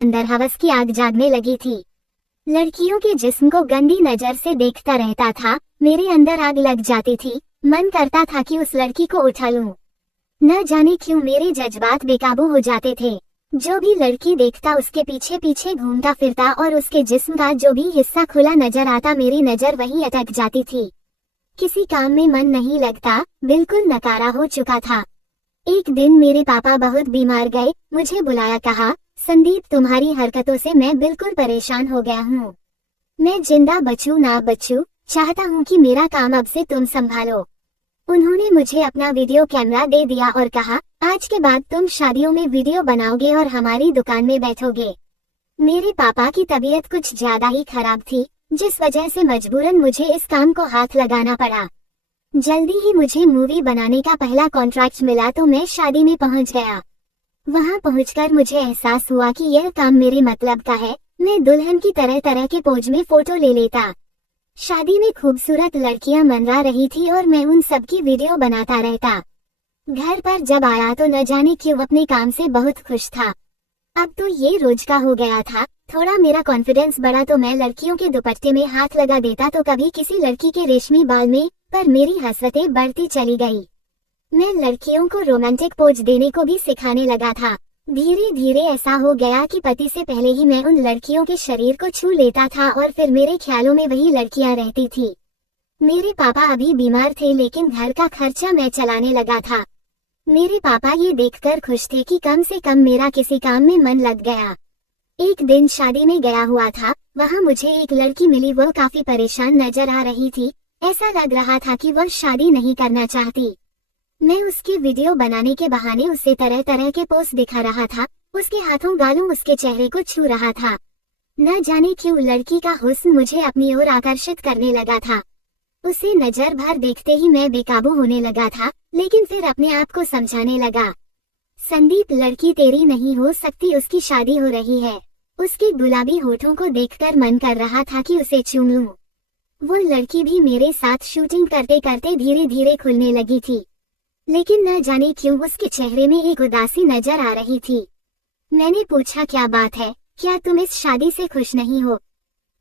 अंदर हवस की आग जागने लगी थी। लड़कियों के जिस्म को गंदी नजर से देखता रहता था। मेरे अंदर आग लग जाती थी। मन करता था कि उस लड़की को उठा लूं। न जाने क्यों मेरे जज्बात बेकाबू हो जाते थे। जो भी लड़की देखता उसके पीछे पीछे घूमता फिरता और उसके जिस्म का जो भी हिस्सा खुला नजर आता मेरी नजर वहीं अटक जाती थी। किसी काम में मन नहीं लगता, बिल्कुल नकारा हो चुका था। एक दिन मेरे पापा बहुत बीमार गए, मुझे बुलाया, कहा, संदीप तुम्हारी हरकतों से मैं बिल्कुल परेशान हो गया हूँ। मैं जिंदा बचूं ना बचूं, चाहता हूँ कि मेरा काम अब से तुम संभालो। उन्होंने मुझे अपना वीडियो कैमरा दे दिया और कहा, आज के बाद तुम शादियों में वीडियो बनाओगे और हमारी दुकान में बैठोगे। मेरे पापा की तबीयत कुछ ज्यादा ही खराब थी, जिस वजह से मजबूरन मुझे इस काम को हाथ लगाना पड़ा। जल्दी ही मुझे मूवी बनाने का पहला कॉन्ट्रैक्ट मिला तो मैं शादी में पहुंच गया। वहां पहुंचकर मुझे एहसास हुआ कि यह काम मेरे मतलब का है। मैं दुल्हन की तरह तरह के पोज में फोटो ले लेता। शादी में खूबसूरत लड़कियां मनरा रही थी और मैं उन सब की वीडियो बनाता रहता। घर पर जब आया तो न जाने क्यों अपने काम से बहुत खुश था। अब तो ये रोज का हो गया था। थोड़ा मेरा कॉन्फिडेंस बढ़ा तो मैं लड़कियों के दुपट्टे में हाथ लगा देता तो कभी किसी लड़की के रेशमी बाल में, पर मेरी हसरतें बढ़ती चली गई। मैं लड़कियों को रोमांटिक पोज देने को भी सिखाने लगा था। धीरे धीरे ऐसा हो गया कि पति से पहले ही मैं उन लड़कियों के शरीर को छू लेता था और फिर मेरे ख्यालों में वही लड़कियां रहती थी। मेरे पापा अभी बीमार थे लेकिन घर का खर्चा मैं चलाने लगा था। मेरे पापा ये देखकर खुश थे कि कम से कम मेरा किसी काम में मन लग गया। एक दिन शादी में गया हुआ था, वहाँ मुझे एक लड़की मिली। वो काफी परेशान नजर आ रही थी। ऐसा लग रहा था कि वह शादी नहीं करना चाहती। मैं उसकी वीडियो बनाने के बहाने उसे तरह तरह के पोस्ट दिखा रहा था। उसके हाथों गालों उसके चेहरे को छू रहा था। न जाने क्यों लड़की का हुस्न मुझे अपनी ओर आकर्षित करने लगा था। उसे नजर भर देखते ही मैं बेकाबू होने लगा था, लेकिन फिर अपने आप को समझाने लगा, संदीप लड़की तेरी नहीं हो सकती, उसकी शादी हो रही है। उसके गुलाबी होठों को देखकर मन कर रहा था कि उसे चूम लूं। वो लड़की भी मेरे साथ शूटिंग करते करते धीरे धीरे खुलने लगी थी, लेकिन न जाने क्यों उसके चेहरे में एक उदासी नजर आ रही थी। मैंने पूछा, क्या बात है, क्या तुम इस शादी से खुश नहीं हो?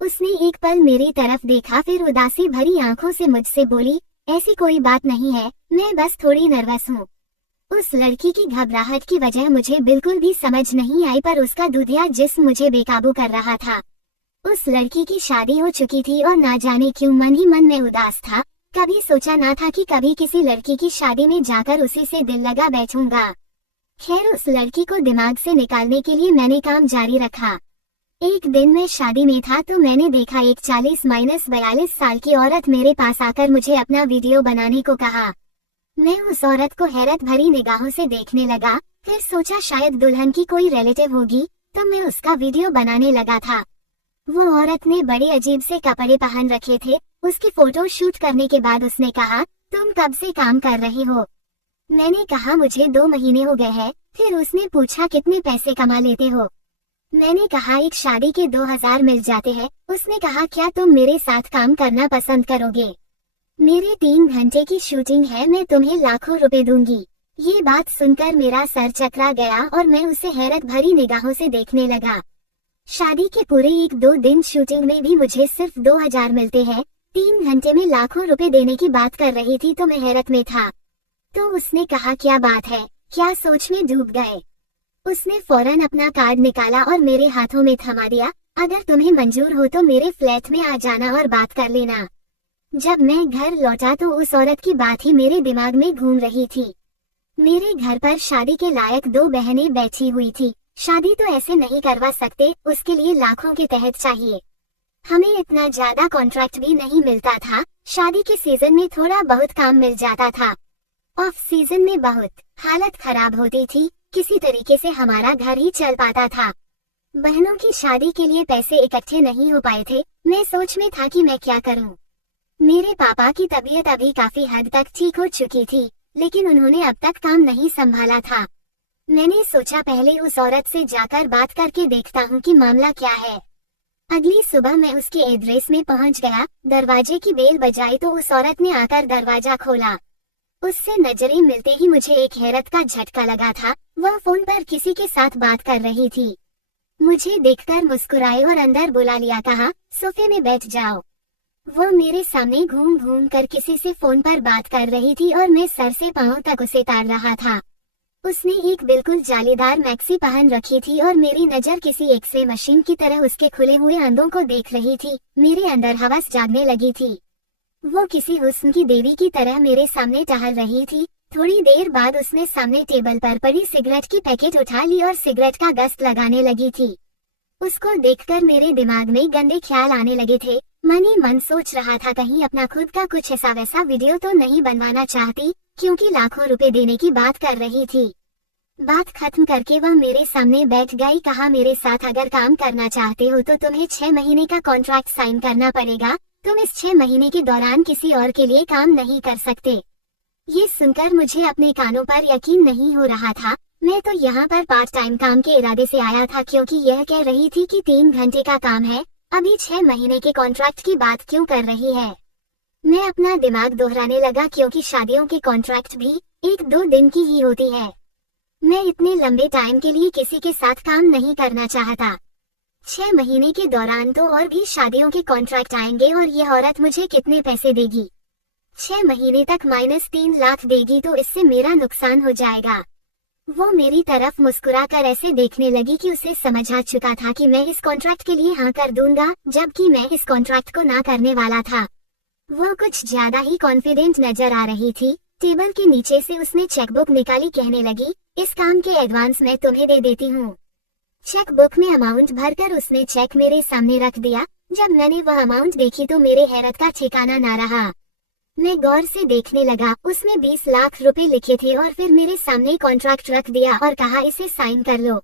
उसने एक पल मेरी तरफ देखा, फिर उदासी भरी आंखों से मुझसे बोली, ऐसी कोई बात नहीं है, मैं बस थोड़ी नर्वस हूँ। उस लड़की की घबराहट की वजह मुझे बिल्कुल भी समझ नहीं आई, पर उसका दूधिया जिस्म मुझे बेकाबू कर रहा था। उस लड़की की शादी हो चुकी थी और ना जाने क्यों मन ही मन में उदास था। कभी सोचा ना था कि कभी किसी लड़की की शादी में जाकर उसी से दिल लगा बैठूंगा। खैर, उस लड़की को दिमाग से निकालने के लिए मैंने काम जारी रखा। एक दिन मैं शादी में था तो मैंने देखा एक 40-42 साल की औरत मेरे पास आकर मुझे अपना वीडियो बनाने को कहा। मैं उस औरत को हैरत भरी निगाहों से देखने लगा। फिर सोचा शायद दुल्हन की कोई रिलेटिव होगी, तो मैं उसका वीडियो बनाने लगा था। वो औरत ने बड़े अजीब से कपड़े पहन रखे थे। उसकी फोटो शूट करने के बाद उसने कहा, तुम कब से काम कर रहे हो? मैंने कहा, मुझे 2 महीने हो गए हैं। फिर उसने पूछा, कितने पैसे कमा लेते हो? मैंने कहा, एक शादी के 2000 मिल जाते हैं। उसने कहा, क्या तुम मेरे साथ काम करना पसंद करोगे? मेरे 3 घंटे की शूटिंग है, मैं तुम्हें लाखों रुपए दूंगी। ये बात सुनकर मेरा सर चकरा गया और मैं उसे हैरत भरी निगाहों से देखने लगा। शादी के पूरे 1-2 दिन शूटिंग में भी मुझे सिर्फ 2000 मिलते हैं। 3 घंटे में लाखों रुपए देने की बात कर रही थी तो मैं हैरत में था। तो उसने कहा, क्या बात है, क्या सोच में डूब गए? उसने फौरन अपना कार्ड निकाला और मेरे हाथों में थमा दिया, अगर तुम्हें मंजूर हो तो मेरे फ्लैट में आ जाना और बात कर लेना। जब मैं घर लौटा तो उस औरत की बात ही मेरे दिमाग में घूम रही थी। मेरे घर पर शादी के लायक 2 बहनें बैठी हुई थी। शादी तो ऐसे नहीं करवा सकते, उसके लिए लाखों के तहत चाहिए। हमें इतना ज्यादा कॉन्ट्रैक्ट भी नहीं मिलता था। शादी के सीजन में थोड़ा बहुत काम मिल जाता था, ऑफ सीजन में बहुत हालत खराब होती थी। किसी तरीके से हमारा घर ही चल पाता था। बहनों की शादी के लिए पैसे इकट्ठे नहीं हो पाए थे। मैं सोच में था कि मैं क्या करूं। मेरे पापा की तबीयत अभी काफी हद तक ठीक हो चुकी थी, लेकिन उन्होंने अब तक काम नहीं संभाला था। मैंने सोचा पहले उस औरत से जाकर बात करके देखता हूँ कि मामला क्या है। अगली सुबह मैं उसके एड्रेस में पहुँच गया। दरवाजे की बेल बजाई तो उस औरत ने आकर दरवाजा खोला। उससे नजरें मिलते ही मुझे एक हैरत का झटका लगा था। वह फोन पर किसी के साथ बात कर रही थी। मुझे देखकर मुस्कुराए और अंदर बुला लिया, कहा सोफे में बैठ जाओ। वो मेरे सामने घूम घूम कर किसी से फोन पर बात कर रही थी और मैं सर से पांव तक उसे ताड़ रहा था। उसने एक बिल्कुल जालीदार मैक्सी पहन रखी थी और मेरी नजर किसी एक्सरे मशीन की तरह उसके खुले हुए अंधों को देख रही थी। मेरे अंदर हवस जागने लगी थी। वो किसी हुस्न की देवी की तरह मेरे सामने टहल रही थी। थोड़ी देर बाद उसने सामने टेबल पर पड़ी सिगरेट की पैकेट उठा ली और सिगरेट का गस्त लगाने लगी थी। उसको देखकर मेरे दिमाग में गंदे ख्याल आने लगे थे। मन ही मन सोच रहा था कहीं अपना खुद का कुछ ऐसा वैसा वीडियो तो नहीं बनवाना चाहती, क्योंकि लाखों रुपए देने की बात कर रही थी। बात खत्म करके वह मेरे सामने बैठ गई, कहा मेरे साथ अगर काम करना चाहते हो तो तुम्हें 6 महीने का कॉन्ट्रैक्ट साइन करना पड़ेगा। तुम इस 6 महीने के दौरान किसी और के लिए काम नहीं कर सकते। ये सुनकर मुझे अपने कानों पर यकीन नहीं हो रहा था। मैं तो यहाँ पर पार्ट टाइम काम के इरादे से आया था, क्योंकि यह कह रही थी कि 3 घंटे का काम है। अभी 6 महीने के कॉन्ट्रैक्ट की बात क्यों कर रही है? मैं अपना दिमाग दोहराने लगा, क्योंकि शादियों के कॉन्ट्रैक्ट भी 1-2 दिन की ही होती है। मैं इतने लंबे टाइम के लिए किसी के साथ काम नहीं करना चाहता। 6 महीने के दौरान तो और भी शादियों के कॉन्ट्रैक्ट आएंगे और ये औरत मुझे कितने पैसे देगी? 6 महीने तक -3 लाख देगी तो इससे मेरा नुकसान हो जाएगा। वो मेरी तरफ मुस्कुरा कर ऐसे देखने लगी कि उसे समझ आ चुका था कि मैं इस कॉन्ट्रैक्ट के लिए हाँ कर दूंगा, जबकि मैं इस कॉन्ट्रैक्ट को ना करने वाला था। वो कुछ ज्यादा ही कॉन्फिडेंट नजर आ रही थी। टेबल के नीचे से उसने चेकबुक निकाली, कहने लगी इस काम के एडवांस मैं तुम्हें दे देती हूँ। चेकबुक में अमाउंट भरकर उसने चेक मेरे सामने रख दिया। जब मैंने वह अमाउंट देखी तो मेरे हैरत का ठिकाना ना रहा। मैं गौर से देखने लगा, उसमें 20 लाख रुपए लिखे थे और फिर मेरे सामने कॉन्ट्रैक्ट रख दिया और कहा इसे साइन कर लो।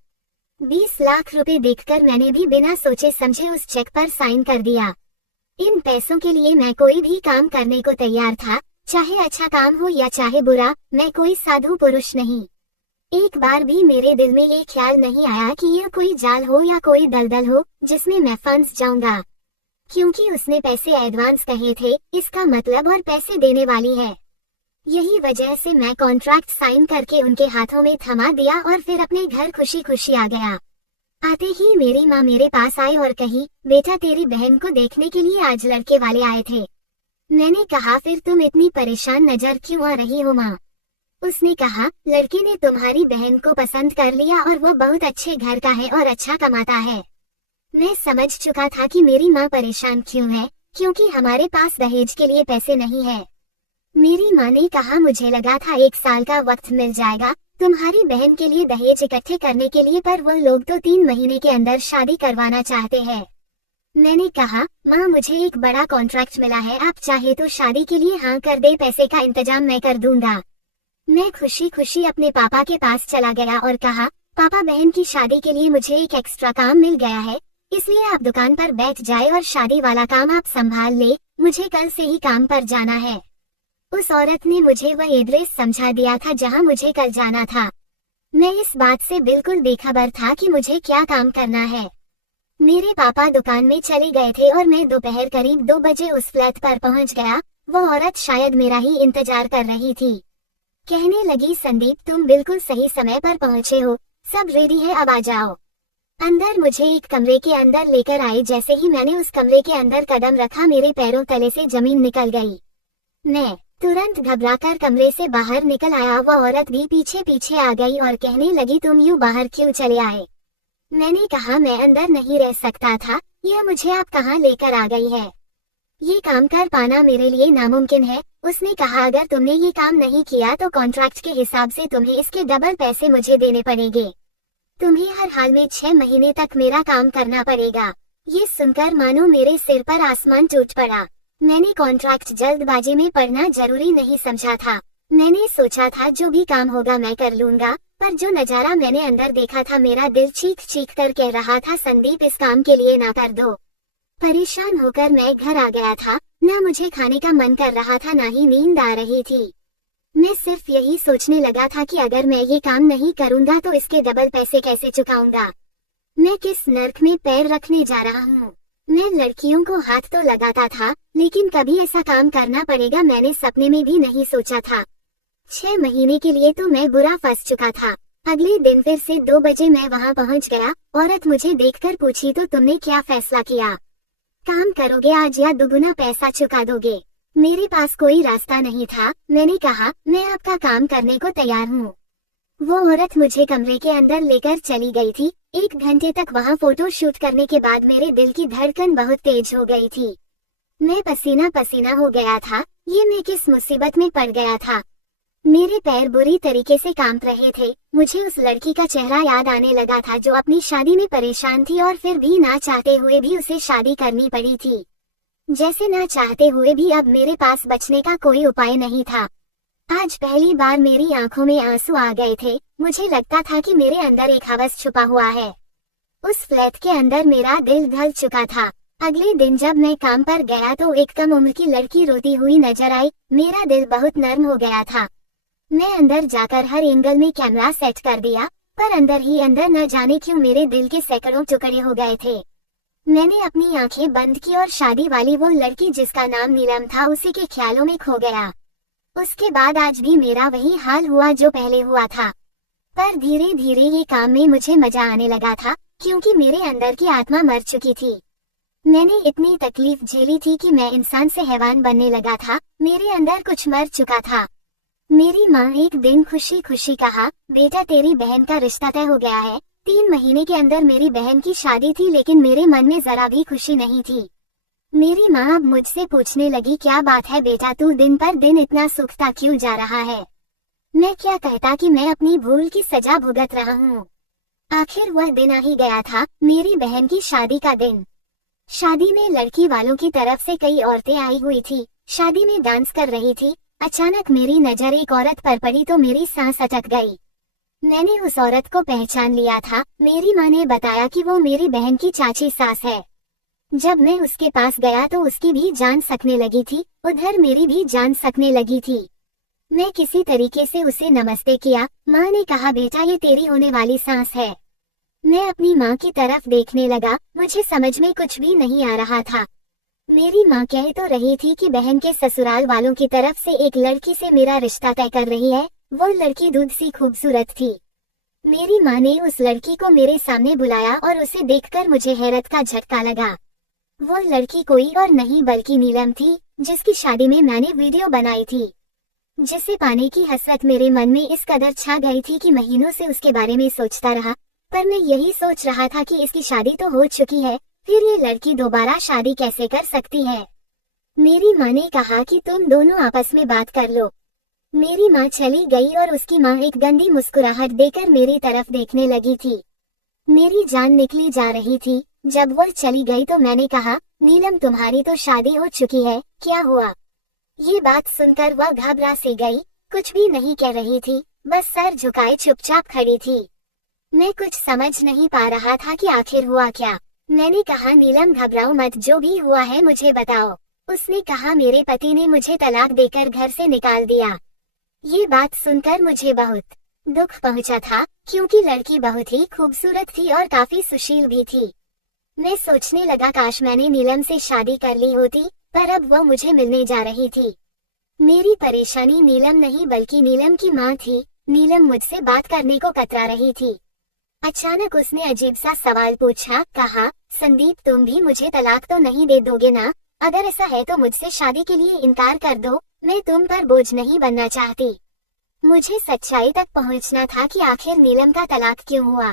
20 लाख रुपए देखकर मैंने भी बिना सोचे समझे उस चेक पर साइन कर दिया। इन पैसों के लिए मैं कोई भी काम करने को तैयार था, चाहे अच्छा काम हो या चाहे बुरा। मैं कोई साधु पुरुष नहीं। एक बार भी मेरे दिल में ये ख्याल नहीं आया कि यह कोई जाल हो या कोई दलदल हो जिसमें मैं फंस जाऊंगा, क्योंकि उसने पैसे एडवांस कहे थे, इसका मतलब और पैसे देने वाली है। यही वजह से मैं कॉन्ट्रैक्ट साइन करके उनके हाथों में थमा दिया और फिर अपने घर खुशी खुशी आ गया। आते ही मेरी माँ मेरे पास आई और कही, बेटा तेरी बहन को देखने के लिए आज लड़के वाले आए थे। मैंने कहा फिर तुम इतनी परेशान नजर क्यों आ रही हो माँ? उसने कहा लड़के ने तुम्हारी बहन को पसंद कर लिया और वो बहुत अच्छे घर का है और अच्छा कमाता है। मैं समझ चुका था कि मेरी माँ परेशान क्यों है, क्योंकि हमारे पास दहेज के लिए पैसे नहीं है। मेरी माँ ने कहा मुझे लगा था 1 साल का वक्त मिल जाएगा तुम्हारी बहन के लिए दहेज इकट्ठे करने के लिए, पर वह लोग तो 3 महीने के अंदर शादी करवाना चाहते हैं। मैंने कहा माँ मुझे एक बड़ा कॉन्ट्रैक्ट मिला है, आप चाहे तो शादी के लिए हाँ कर दे, पैसे का इंतजाम मैं कर दूंगा। मैं खुशी खुशी अपने पापा के पास चला गया और कहा पापा बहन की शादी के लिए मुझे एक एक्स्ट्रा काम मिल गया है, इसलिए आप दुकान पर बैठ जाए और शादी वाला काम आप संभाल ले, मुझे कल से ही काम पर जाना है। उस औरत ने मुझे वह एड्रेस समझा दिया था जहां मुझे कल जाना था। मैं इस बात से बिल्कुल बेखबर था कि मुझे क्या काम करना है। मेरे पापा दुकान में चले गए थे और मैं दोपहर करीब 2 बजे उस फ्लैट पर पहुंच गया। वो औरत शायद मेरा ही इंतजार कर रही थी। कहने लगी संदीप तुम बिल्कुल सही समय पर पहुंचे हो, सब रेडी है, अब आ जाओ अंदर। मुझे एक कमरे के अंदर लेकर आए। जैसे ही मैंने उस कमरे के अंदर कदम रखा मेरे पैरों तले से जमीन निकल गई। मैं तुरंत घबराकर कमरे से बाहर निकल आया। वह औरत भी पीछे पीछे आ गई और कहने लगी तुम यूं बाहर क्यों चले आए? मैंने कहा मैं अंदर नहीं रह सकता था, यह मुझे आप कहाँ लेकर आ गई है? ये काम कर पाना मेरे लिए नामुमकिन है। उसने कहा अगर तुमने ये काम नहीं किया तो कॉन्ट्रैक्ट के हिसाब से तुम्हें इसके डबल पैसे मुझे देने पड़ेंगे। तुम्हें हर हाल में 6 महीने तक मेरा काम करना पड़ेगा। ये सुनकर मानो मेरे सिर पर आसमान टूट पड़ा। मैंने कॉन्ट्रैक्ट जल्दबाजी में पढ़ना जरूरी नहीं समझा था। मैंने सोचा था जो भी काम होगा मैं कर लूंगा, पर जो नजारा मैंने अंदर देखा था मेरा दिल चीख चीख कर कह रहा था संदीप इस काम के लिए ना कर दो। परेशान होकर मैं घर आ गया था। ना मुझे खाने का मन कर रहा था ना ही नींद आ रही थी। मैं सिर्फ यही सोचने लगा था कि अगर मैं ये काम नहीं करूंगा तो इसके डबल पैसे कैसे चुकाऊंगा। मैं किस नर्क में पैर रखने जा रहा हूँ। मैं लड़कियों को हाथ तो लगाता था, लेकिन कभी ऐसा काम करना पड़ेगा मैंने सपने में भी नहीं सोचा था। 6 महीने के लिए तो मैं बुरा फंस चुका था। अगले दिन फिर से 2 बजे मैं वहां पहुंच गया। औरत मुझे देखकर पूछी, तो तुमने क्या फैसला किया? काम करोगे आज या दुगुना पैसा चुका दोगे? मेरे पास कोई रास्ता नहीं था। मैंने कहा, मैं आपका काम करने को तैयार हूँ। वो औरत मुझे कमरे के अंदर लेकर चली गई थी। 1 घंटे तक वहां फोटो शूट करने के बाद मेरे दिल की धड़कन बहुत तेज हो गई थी। मैं पसीना पसीना हो गया था। ये मैं किस मुसीबत में पड़ गया था। मेरे पैर बुरी तरीके से कांप रहे थे। मुझे उस लड़की का चेहरा याद आने लगा था जो अपनी शादी में परेशान थी और फिर भी ना चाहते हुए भी उसे शादी करनी पड़ी थी। जैसे ना चाहते हुए भी अब मेरे पास बचने का कोई उपाय नहीं था। आज पहली बार मेरी आंखों में आंसू आ गए थे। मुझे लगता था कि मेरे अंदर एक हवस छुपा हुआ है। उस फ्लैट के अंदर मेरा दिल ढल चुका था। अगले दिन जब मैं काम पर गया तो एक कम उम्र की लड़की रोती हुई नजर आई। मेरा दिल बहुत नर्म हो गया था। मैं अंदर जाकर हर एंगल में कैमरा सेट कर दिया, पर अंदर ही अंदर न जाने क्यों मेरे दिल के सैकड़ों टुकड़े हो गए थे। मैंने अपनी आंखें बंद की और शादी वाली वो लड़की जिसका नाम नीलम था उसी के ख्यालों में खो गया। उसके बाद आज भी मेरा वही हाल हुआ जो पहले हुआ था। पर धीरे धीरे ये काम में मुझे मजा आने लगा था, क्योंकि मेरे अंदर की आत्मा मर चुकी थी। मैंने इतनी तकलीफ झेली थी कि मैं इंसान से हैवान बनने लगा था। मेरे अंदर कुछ मर चुका था। मेरी माँ एक दिन खुशी खुशी कहा, बेटा तेरी बहन का रिश्ता तय हो गया है। 3 महीने के अंदर मेरी बहन की शादी थी, लेकिन मेरे मन में जरा भी खुशी नहीं थी। मेरी माँ अब मुझसे पूछने लगी, क्या बात है बेटा, तू दिन पर दिन इतना सूखता क्यों जा रहा है? मैं क्या कहता कि मैं अपनी भूल की सजा भुगत रहा हूँ। आखिर वह दिन आ ही गया था, मेरी बहन की शादी का दिन। शादी में लड़की वालों की तरफ से कई औरतें आई हुई थी। शादी में डांस कर रही थी। अचानक मेरी नजर एक औरत पर पड़ी तो मेरी सांस अटक गई। मैंने उस औरत को पहचान लिया था। मेरी माँ ने बताया कि वो मेरी बहन की चाची सास है। जब मैं उसके पास गया तो उसकी भी जान सकने लगी थी, उधर मेरी भी जान सकने लगी थी। मैं किसी तरीके से उसे नमस्ते किया। माँ ने कहा, बेटा ये तेरी होने वाली सांस है। मैं अपनी माँ की तरफ देखने लगा। मुझे समझ में कुछ भी नहीं आ रहा था। मेरी माँ कह तो रही थी कि बहन के ससुराल वालों की तरफ से एक लड़की से मेरा रिश्ता तय कर रही है। वो लड़की दूध सी खूबसूरत थी। मेरी माँ ने उस लड़की को मेरे सामने बुलाया और उसे देखकर मुझे हैरत का झटका लगा। वो लड़की कोई और नहीं बल्कि नीलम थी, जिसकी शादी में मैंने वीडियो बनाई थी। जिसे पाने की हसरत मेरे मन में इस कदर छा गई थी कि महीनों से उसके बारे में सोचता रहा। पर मैं यही सोच रहा था कि इसकी शादी तो हो चुकी है, फिर ये लड़की दोबारा शादी कैसे कर सकती है। मेरी माँ ने कहा कि तुम दोनों आपस में बात कर लो। मेरी माँ चली गई और उसकी माँ एक गंदी मुस्कुराहट देकर मेरी तरफ देखने लगी थी। मेरी जान निकली जा रही थी। जब वो चली गई तो मैंने कहा, नीलम तुम्हारी तो शादी हो चुकी है, क्या हुआ? ये बात सुनकर वह घबरा सी गई, कुछ भी नहीं कह रही थी, बस सर झुकाए चुपचाप खड़ी थी। मैं कुछ समझ नहीं पा रहा था कि आखिर हुआ क्या। मैंने कहा, नीलम घबराओ मत, जो भी हुआ है मुझे बताओ। उसने कहा, मेरे पति ने मुझे तलाक देकर घर से निकाल दिया। ये बात सुनकर मुझे बहुत दुख पहुंचा था, क्योंकि लड़की बहुत ही खूबसूरत थी और काफी सुशील भी थी। मैं सोचने लगा, काश मैंने नीलम से शादी कर ली होती, पर अब वो मुझे मिलने जा रही थी। मेरी परेशानी नीलम नहीं बल्कि नीलम की माँ थी। नीलम मुझसे बात करने को कतरा रही थी। अचानक उसने अजीब सा सवाल पूछा, कहा, संदीप तुम भी मुझे तलाक तो नहीं दे दोगे ना? अगर ऐसा है तो मुझसे शादी के लिए इनकार कर दो, मैं तुम पर बोझ नहीं बनना चाहती। मुझे सच्चाई तक पहुंचना था कि आखिर नीलम का तलाक क्यों हुआ।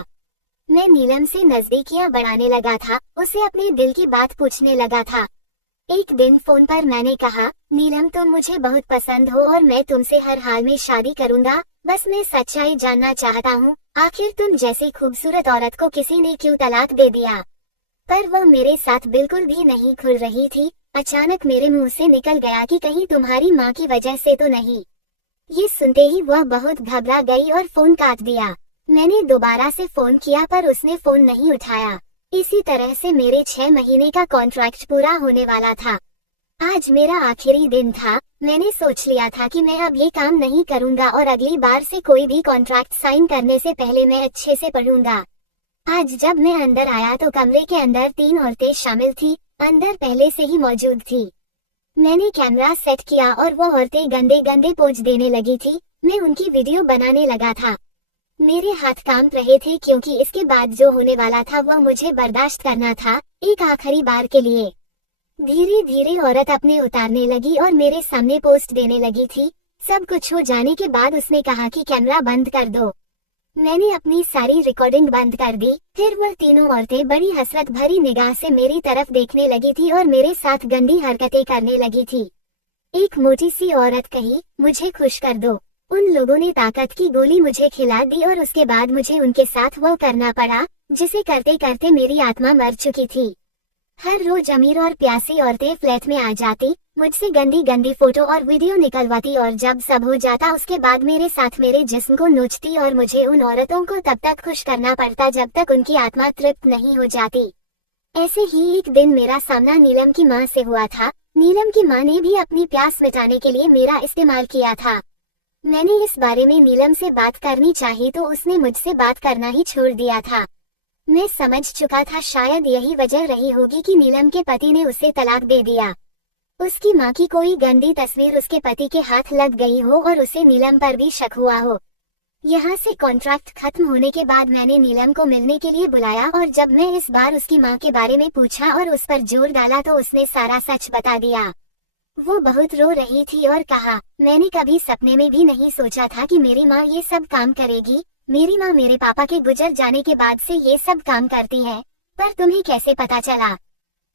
मैं नीलम से नजदीकियां बढ़ाने लगा था, उसे अपने दिल की बात पूछने लगा था। एक दिन फोन पर मैंने कहा, नीलम तुम मुझे बहुत पसंद हो और मैं तुमसे हर हाल में शादी करूंगा, बस मैं सच्चाई जानना चाहता हूँ, आखिर तुम जैसी खूबसूरत औरत को किसी ने क्यों तलाक दे दिया? पर वह मेरे साथ बिल्कुल भी नहीं खुल रही थी। अचानक मेरे मुंह से निकल गया कि कहीं तुम्हारी माँ की वजह से तो नहीं। ये सुनते ही वह बहुत घबरा गई और फोन काट दिया। मैंने दोबारा से फोन किया पर उसने फोन नहीं उठाया। इसी तरह से मेरे 6 महीने का कॉन्ट्रैक्ट पूरा होने वाला था। आज मेरा आखिरी दिन था। मैंने सोच लिया था कि मैं अब ये काम नहीं करूंगा और अगली बार से कोई भी कॉन्ट्रैक्ट साइन करने से पहले मैं अच्छे से पढ़ूंगा। आज जब मैं अंदर आया तो कमरे के अंदर 3 औरतें शामिल थी, अंदर पहले से ही मौजूद थी। मैंने कैमरा सेट किया और वो औरतें गंदे गंदे पोज देने लगी थी। मैं उनकी वीडियो बनाने लगा था। मेरे हाथ कांप रहे थे क्योंकि इसके बाद जो होने वाला था वह मुझे बर्दाश्त करना था, एक आखिरी बार के लिए। धीरे धीरे औरत अपने उतारने लगी और मेरे सामने पोस्ट देने लगी थी। सब कुछ हो जाने के बाद उसने कहा कि कैमरा बंद कर दो। मैंने अपनी सारी रिकॉर्डिंग बंद कर दी। फिर वह तीनों औरतें बड़ी हसरत भरी निगाह से मेरी तरफ देखने लगी थी और मेरे साथ गंदी हरकतें करने लगी थी। एक मोटी सी औरत कही, मुझे खुश कर दो। उन लोगों ने ताकत की गोली मुझे खिला दी और उसके बाद मुझे उनके साथ वो करना पड़ा जिसे करते करते मेरी आत्मा मर चुकी थी। हर रोज अमीर और प्यासी औरतें फ्लैट में आ जाती, मुझसे गंदी गंदी फोटो और वीडियो निकलवाती और जब सब हो जाता उसके बाद मेरे साथ मेरे जिस्म को नोचती और मुझे उन औरतों को तब तक खुश करना पड़ता जब तक उनकी आत्मा तृप्त नहीं हो जाती। ऐसे ही एक दिन मेरा सामना नीलम की माँ से हुआ था। नीलम की माँ ने भी अपनी प्यास मिटाने के लिए मेरा इस्तेमाल किया था। मैंने इस बारे में नीलम से बात करनी चाहिए तो उसने मुझसे बात करना ही छोड़ दिया था। मैं समझ चुका था शायद यही वजह रही होगी कि नीलम के पति ने उसे तलाक दे दिया। उसकी माँ की कोई गंदी तस्वीर उसके पति के हाथ लग गई हो और उसे नीलम पर भी शक हुआ हो। यहाँ से कॉन्ट्रैक्ट खत्म होने के बाद मैंने नीलम को मिलने के लिए बुलाया और जब मैं इस बार उसकी माँ के बारे में पूछा और उस पर जोर डाला तो उसने सारा सच बता दिया। वो बहुत रो रही थी और कहा, मैंने कभी सपने में भी नहीं सोचा था कि मेरी माँ ये सब काम करेगी। मेरी माँ मेरे पापा के गुजर जाने के बाद से ये सब काम करती है, पर तुम्हें कैसे पता चला?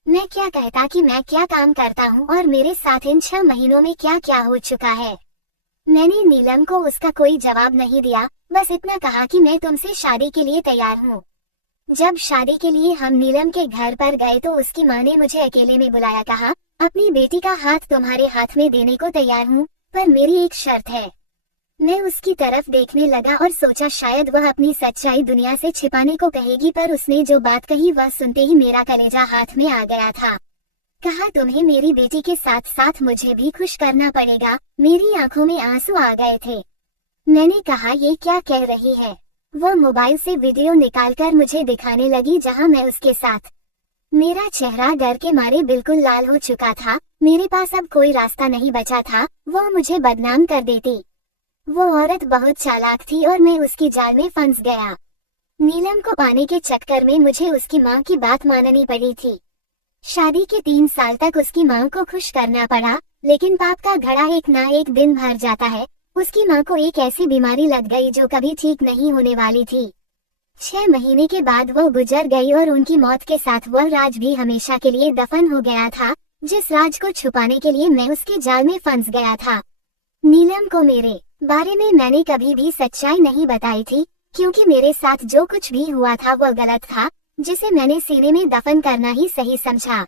मैं क्या कहता कि मैं क्या काम करता हूँ और मेरे साथ इन 6 महीनों में क्या क्या हो चुका है। मैंने नीलम को उसका कोई जवाब नहीं दिया, बस इतना कहा कि मैं तुमसे शादी के लिए तैयार हूँ। जब शादी के लिए हम नीलम के घर पर गए तो उसकी माँ ने मुझे अकेले में बुलाया, कहा, अपनी बेटी का हाथ तुम्हारे हाथ में देने को तैयार हूँ, पर मेरी एक शर्त है। मैं उसकी तरफ देखने लगा और सोचा शायद वह अपनी सच्चाई दुनिया से छिपाने को कहेगी, पर उसने जो बात कही वह सुनते ही मेरा कलेजा हाथ में आ गया था। कहा, तुम्हें मेरी बेटी के साथ साथ मुझे भी खुश करना पड़ेगा। मेरी आंखों में आंसू आ गए थे। मैंने कहा, ये क्या कह रही है? वह मोबाइल से वीडियो निकालकर मुझे दिखाने लगी जहां मैं उसके साथ। मेरा चेहरा डर के मारे बिल्कुल लाल हो चुका था। मेरे पास अब कोई रास्ता नहीं बचा था, वह मुझे बदनाम कर देती। वो औरत बहुत चालाक थी और मैं उसकी जाल में फंस गया। नीलम को पाने के चक्कर में मुझे उसकी माँ की बात माननी पड़ी थी। शादी के 3 साल तक उसकी माँ को खुश करना पड़ा, लेकिन पाप का घड़ा एक ना एक दिन भर जाता है। उसकी माँ को एक ऐसी बीमारी लग गई जो कभी ठीक नहीं होने वाली थी। 6 महीने के बाद वो गुजर गई और उनकी मौत के साथ वह राज भी हमेशा के लिए दफन हो गया था, जिस राज को छुपाने के लिए मैं उसके जाल में फंस गया था। नीलम को मेरे बारे में मैंने कभी भी सच्चाई नहीं बताई थी, क्योंकि मेरे साथ जो कुछ भी हुआ था वह गलत था, जिसे मैंने सीने में दफन करना ही सही समझा।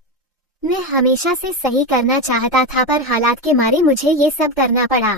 मैं हमेशा से सही करना चाहता था, पर हालात के मारे मुझे ये सब करना पड़ा।